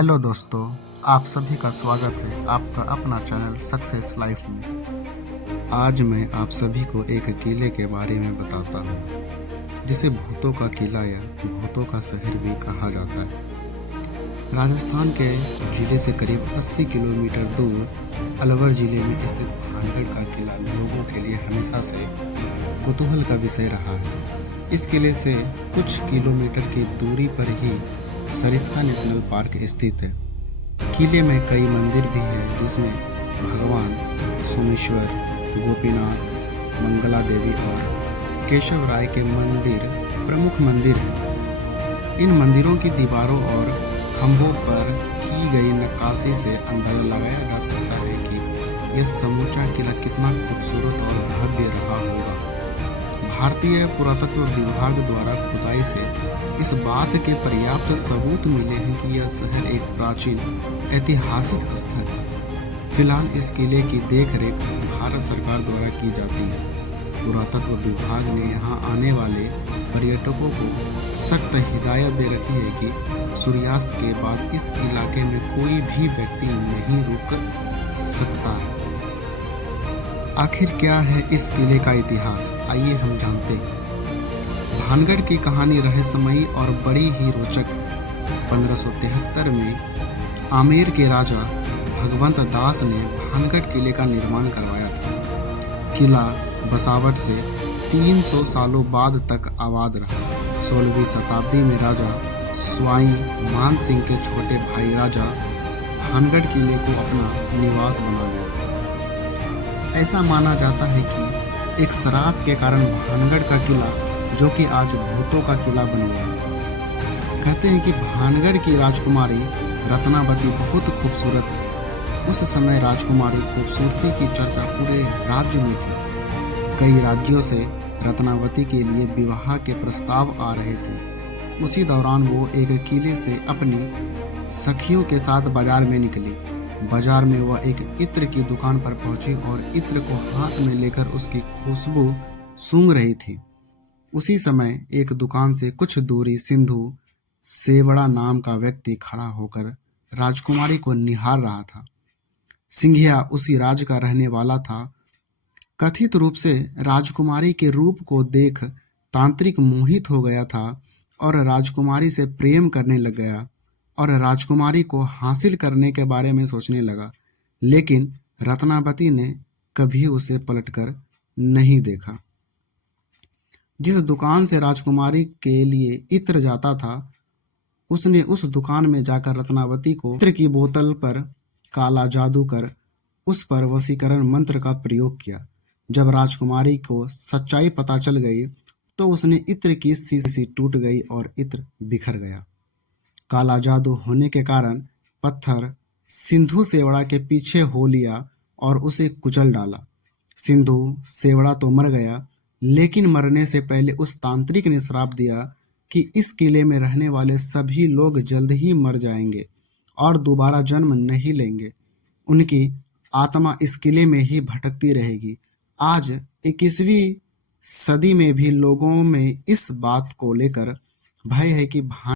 Hello दोस्तों, आप सभी का स्वागत है आपका अपना चैनल सक्सेस लाइफ में। आज मैं आप सभी को एक किले के बारे में बताता हूँ जिसे भूतों का किला या भूतों का शहर भी कहा जाता है। राजस्थान के जिले से करीब 80 किलोमीटर दूर अलवर जिले में स्थित भानगढ़ का किला लोगों के लिए हमेशा से कुतूहल का विषय रहा है। इस किले से कुछ किलोमीटर की दूरी पर ही सरिस्का नेशनल पार्क स्थित है। किले में कई मंदिर भी है जिसमें भगवान सोमेश्वर, गोपीनाथ, मंगला देवी और केशव राय के मंदिर प्रमुख मंदिर हैं। इन मंदिरों की दीवारों और खंभों पर की गई नक्काशी से अंदाजा लगाया जा सकता है कि यह समूचा किला कितना खूबसूरत और भव्य रहा होगा। भारतीय पुरातत्व विभाग द्वारा खुदाई से इस बात के पर्याप्त सबूत मिले हैं कि यह शहर एक प्राचीन ऐतिहासिक स्थल है। फिलहाल इस किले की देखरेख भारत सरकार द्वारा की जाती है। पुरातत्व विभाग ने यहां आने वाले पर्यटकों को सख्त हिदायत दे रखी है कि सूर्यास्त के बाद इस इलाके में कोई भी व्यक्ति नहीं रुक सकता है। आखिर क्या है इस किले का इतिहास, आइए हम जानते हैं। भानगढ़ की कहानी रहस्यमयी और बड़ी ही रोचक है। 1573 में आमेर के राजा भगवंत दास ने भानगढ़ किले का निर्माण करवाया था। किला बसावट से 300 सालों बाद तक आबाद रहा। 16वीं शताब्दी में राजा स्वाई मान सिंह के छोटे भाई राजा भानगढ़ किले को अपना निवास बना लिया। ऐसा माना जाता है कि एक शराब के कारण भानगढ़ का किला, जो कि आज भूतों का किला बन गया। कहते हैं कि भानगढ़ की राजकुमारी रत्नावती बहुत खूबसूरत थी। उस समय राजकुमारी खूबसूरती की चर्चा पूरे राज्य में थी। कई राज्यों से रत्नावती के लिए विवाह के प्रस्ताव आ रहे थे। उसी दौरान वो एक किले से अपनी सखियों के साथ बाजार में निकली। बाजार में वह एक इत्र की दुकान पर पहुंची और इत्र को हाथ में लेकर उसकी खुशबू सूंघ रही थी। उसी समय एक दुकान से कुछ दूरी सिंधु सेवड़ा नाम का व्यक्ति खड़ा होकर राजकुमारी को निहार रहा था। सिंघिया उसी राज्य का रहने वाला था। कथित रूप से राजकुमारी के रूप को देख तांत्रिक मोहित हो गया था और राजकुमारी से प्रेम करने लग गया और राजकुमारी को हासिल करने के बारे में सोचने लगा। लेकिन रत्नावती ने कभी उसे पलटकर नहीं देखा। जिस दुकान से राजकुमारी के लिए इत्र जाता था, उसने उस दुकान में जाकर रत्नावती को इत्र की बोतल पर काला जादू कर उस पर वशीकरण मंत्र का प्रयोग किया। जब राजकुमारी को सच्चाई पता चल गई तो उसने इत्र की शीशी टूट गई और इत्र बिखर गया। काला जादू होने के कारण पत्थर सिंधु सेवड़ा के पीछे हो लिया और उसे कुचल डाला। सिंधु सेवड़ा तो मर गया, लेकिन मरने से पहले उस तांत्रिक ने श्राप दिया कि इस किले में रहने वाले सभी लोग जल्द ही मर जाएंगे और दोबारा जन्म नहीं लेंगे। उनकी आत्मा इस किले में ही भटकती रहेगी। आज 21वीं सदी में भी लोगों में इस बात को लेकर भय है कि